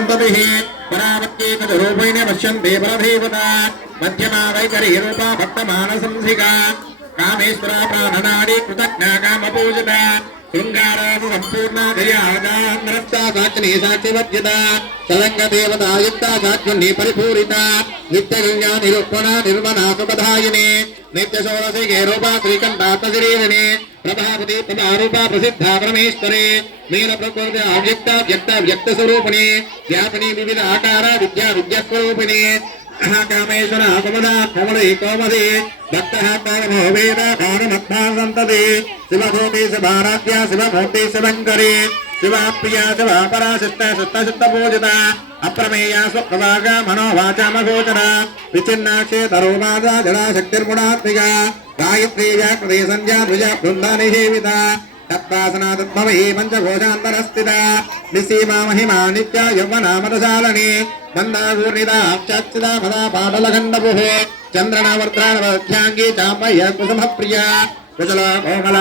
సంతతిః పశ్యంతే పరదేవత మధ్యమా వైఖరి రూపా భక్తమానసంసిక కామేశ్వర ప్రాణనాడి కృతజ్ఞ కామ శృంగారాసు సంపూర్ణ జయాదాంధ్రస్తా సాక్షిని సాక్షివర్జిత సలంగ దేవతాయుక్త సాక్షుణ్ణి పరిపూరిత నిత్య కళ్యాణ నిరుపణ నిర్మణ సుఖదాయిని నిత్య సోరసి రూపా శ్రీకంఠాత్మ శరీరిణి ప్రభావతి ప్రభారూప ప్రసిద్ధ పరమేశ్వరి నీల ప్రకృతి అవ్యక్త వ్యక్త వ్యక్త స్వరూపిణి వ్యాపిని వివిధ ఆకార విద్యా విద్యా స్వరూపిణి కామేశ్వర కుమద కుమది కోమది భక్త కామో వేద కారమత్మా సంతతి శివభూతి శివారాధ్య శివమూర్తి శివంకరి శివాప్రియ శివాపరా శిష్ట శుద్ధ శుద్ధ పూజిత అప్రమేయ స్వప్రభాగ మనోవాచామగోచర విచిన్నాక్షే తరోమాద జడా శక్తిర్గుణాత్మిక గాయత్రీ వ్యాకృతి సంధ్యా ద్విజ బృందా నిషేవిత తత్వాసనా తద్భవై పంచఘోషాంతరస్థిత నిసీమా మహిమా నిత్య యౌవనామదశాలని మందాగూర్ణిదాక్షాక్షిత మదా పాటలఖండభు చంద్రనవర్త్రాణవధ్యాంగి చామయ్య కుసుమ ప్రియ కుశల కోమల